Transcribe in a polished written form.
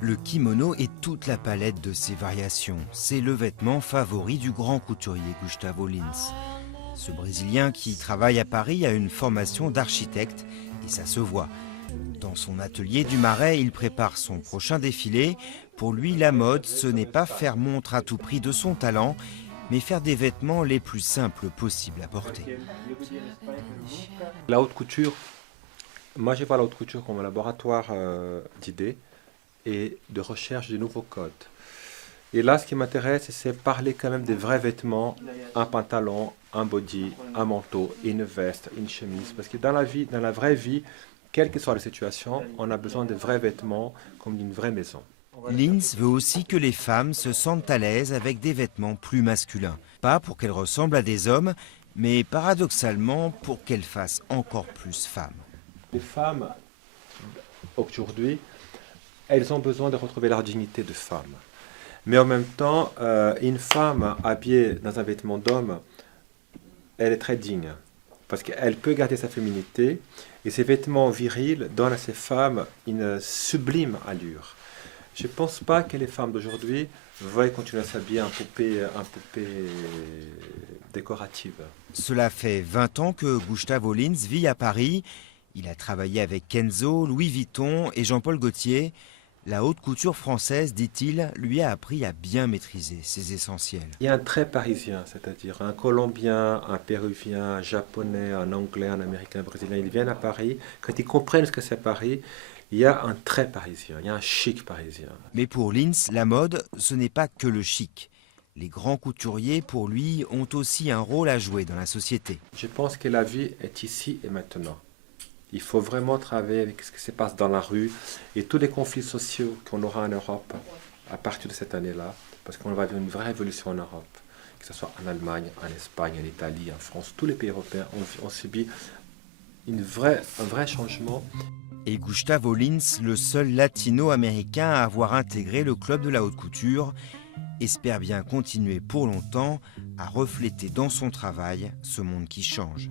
Le kimono est toute la palette de ses variations. C'est le vêtement favori du grand couturier Gustavo Lins. Ce Brésilien qui travaille à Paris a une formation d'architecte et ça se voit. Dans son atelier du Marais, il prépare son prochain défilé. Pour lui, la mode, ce n'est pas faire montre à tout prix de son talent, mais faire des vêtements les plus simples possibles à porter. La haute couture, moi je vois la haute couture comme un laboratoire d'idées et de recherche de nouveaux codes. Et là, ce qui m'intéresse, c'est parler quand même des vrais vêtements, un pantalon, un body, un manteau, une veste, une chemise. Parce que dans la vie, dans la vraie vie, quelle que soit la situation, on a besoin de vrais vêtements comme d'une vraie maison. Lins veut aussi que les femmes se sentent à l'aise avec des vêtements plus masculins. Pas pour qu'elles ressemblent à des hommes, mais paradoxalement pour qu'elles fassent encore plus femmes. Les femmes, aujourd'hui, elles ont besoin de retrouver leur dignité de femme. Mais en même temps, une femme habillée dans un vêtement d'homme, elle est très digne. Parce qu'elle peut garder sa féminité. Et ces vêtements virils donnent à ces femmes une sublime allure. Je ne pense pas que les femmes d'aujourd'hui veuillent continuer à s'habiller en poupée décorative. Cela fait 20 ans que Gustavo Lins vit à Paris. Il a travaillé avec Kenzo, Louis Vuitton et Jean-Paul Gaultier. La haute couture française, dit-il, lui a appris à bien maîtriser ses essentiels. Il y a un trait parisien, c'est-à-dire un Colombien, un Péruvien, un Japonais, un Anglais, un Américain, un Brésilien. Ils viennent à Paris. Quand ils comprennent ce que c'est Paris, il y a un trait parisien, il y a un chic parisien. Mais pour Lins, la mode, ce n'est pas que le chic. Les grands couturiers, pour lui, ont aussi un rôle à jouer dans la société. Je pense que la vie est ici et maintenant. Il faut vraiment travailler avec ce qui se passe dans la rue et tous les conflits sociaux qu'on aura en Europe à partir de cette année-là, parce qu'on va avoir une vraie révolution en Europe, que ce soit en Allemagne, en Espagne, en Italie, en France, tous les pays européens ont subi un vrai changement. Et Gustavo Lins, le seul latino-américain à avoir intégré le club de la haute couture, espère bien continuer pour longtemps à refléter dans son travail ce monde qui change.